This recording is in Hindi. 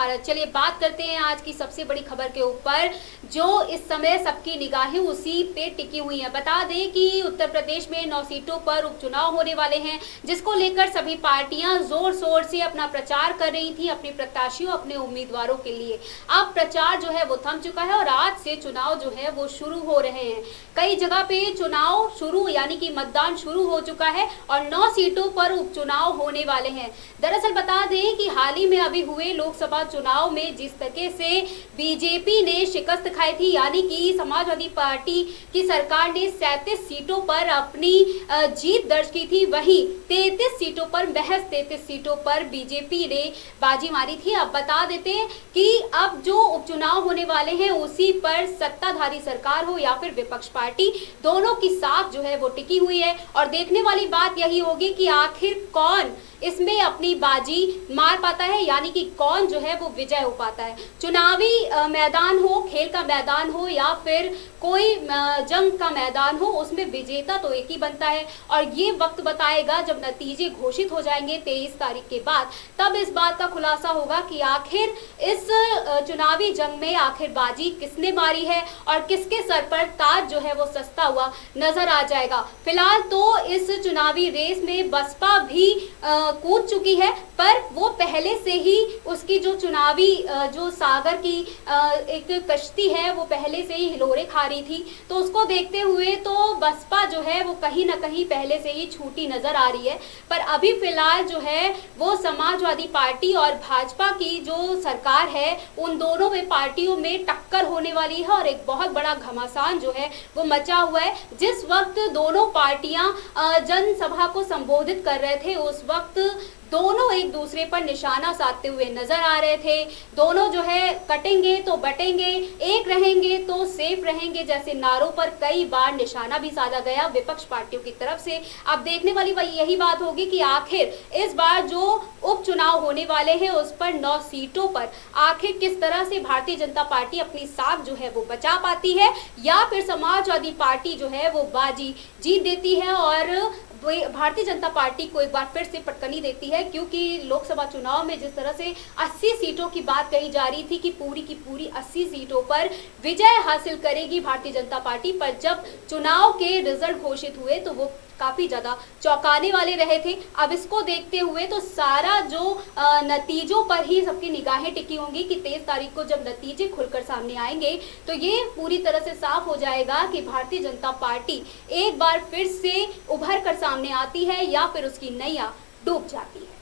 भारत। चलिए बात करते हैं आज की सबसे बड़ी खबर के ऊपर, जो इस समय सबकी निगाहें उसी पे टिकी हुई हैं। बता दें कि उत्तर प्रदेश में 9 सीटों पर उपचुनाव होने वाले हैं, जिसको लेकर सभी पार्टियां जोर शोर से अपना प्रचार कर रही थी अपने प्रत्याशियों, अपने उम्मीदवारों के लिए। अब प्रचार जो है वो थम चुका है और आज से चुनाव जो है वो शुरू हो रहे हैं। कई जगह पे चुनाव शुरू यानी कि मतदान शुरू हो चुका है और 9 सीटों पर उपचुनाव होने वाले हैं। दरअसल बता दें कि हाल ही में अभी हुए लोकसभा चुनाव में जिस तरीके से बीजेपी ने शिकस्त खाई थी, यानी कि समाजवादी पार्टी की सरकार ने 37 सीटों पर अपनी जीत दर्ज की थी, वहीं 33 सीटों पर, महज 33 सीटों पर बीजेपी ने बाजी मारी थी। अब बता देते हैं कि अब जो उपचुनाव होने वाले हैं उसी पर सत्ताधारी सरकार हो या फिर विपक्ष पार्टी, दोनों की साख जो है वो टिकी हुई है और देखने वाली बात यही होगी कि आखिर कौन इसमें अपनी बाजी मार पाता है, यानी कि कौन जो है वो विजय हो पाता है। चुनावी मैदान हो, खेल का मैदान हो या फिर कोई जंग का मैदान हो, उसमें विजेता तो एक ही बनता है और ये वक्त बताएगा जब नतीजे घोषित हो जाएंगे 23 तारीख के बाद, तब इस बात का खुलासा होगा कि आखिर इस चुनावी जंग में आखिर बाजी किसने मारी है और किसके सर पर ताज जो है वो सस्ता हुआ नजर आ जाएगा। फिलहाल तो इस चुनावी रेस में बसपा भी कूद चुकी है, पर वो पहले से ही उसकी जो चुनावी जो सागर की एक कश्ती है वो पहले से ही हिलोरे खा रही थी, तो उसको देखते हुए तो बसपा जो है वो कहीं ना कहीं पहले से ही छूटी नजर आ रही है। पर अभी फिलहाल जो है वो समाजवादी पार्टी और भाजपा की जो सरकार है, उन दोनों में पार्टियों में टक्कर होने वाली है और एक बहुत बड़ा घमासान जो है वो मचा हुआ है। जिस वक्त दोनों पार्टियां जनसभा को संबोधित कर रहे थे, उस वक्त दोनों एक दूसरे पर निशाना साधते हुए नजर आ रहे थे। दोनों जो है कटेंगे तो बटेंगे, एक रहेंगे तो सेफ रहेंगे जैसे नारों पर कई बार निशाना भी साधा गया विपक्ष पार्टियों की तरफ से। अब देखने वाली यही बात होगी कि आखिर इस बार जो उपचुनाव होने वाले हैं उस पर 9 सीटों पर आखिर किस तरह से भारतीय जनता पार्टी अपनी साख जो है वो बचा पाती है या फिर समाजवादी पार्टी जो है वो बाजी जीत देती है और भारतीय जनता पार्टी को एक बार फिर से पटकनी देती है। क्योंकि लोकसभा चुनाव में जिस तरह से 80 सीटों की बात कही जा रही थी कि पूरी की पूरी 80 सीटों पर विजय हासिल करेगी भारतीय जनता पार्टी, पर जब चुनाव के रिजल्ट घोषित हुए तो वो काफी ज्यादा चौंकाने वाले रहे थे। अब इसको देखते हुए तो सारा जो नतीजों पर ही सबकी निगाहें टिकी होंगी कि 23 तारीख को जब नतीजे खुलकर सामने आएंगे तो ये पूरी तरह से साफ हो जाएगा कि भारतीय जनता पार्टी एक बार फिर से उभर कर सामने आती है या फिर उसकी नैया डूब जाती है।